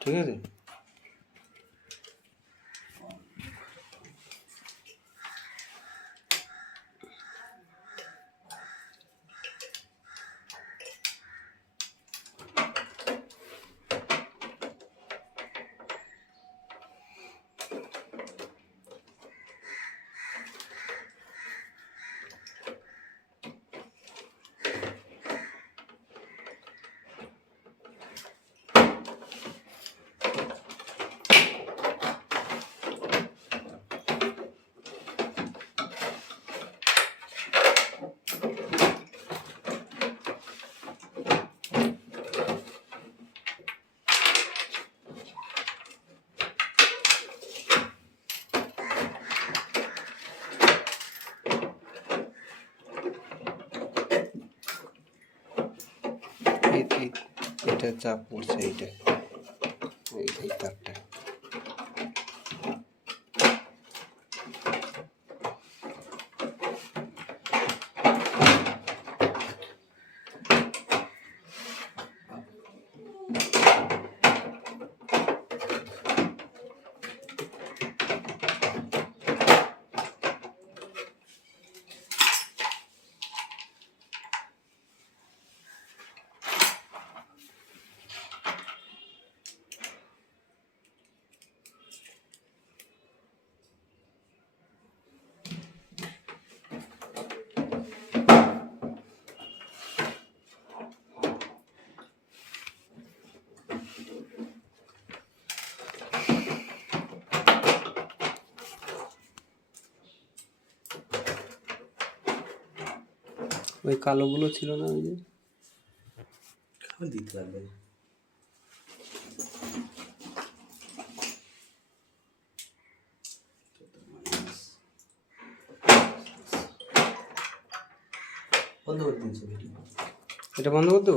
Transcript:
ঠিক আছে। এটা চাপ পড়ছে, এইটা এই তারটা। ওই কালোগুলো ছিল না, ওই যে দিতে পারবে না। বন্ধ করে দিন ছবিটি। এটা বন্ধ করতো।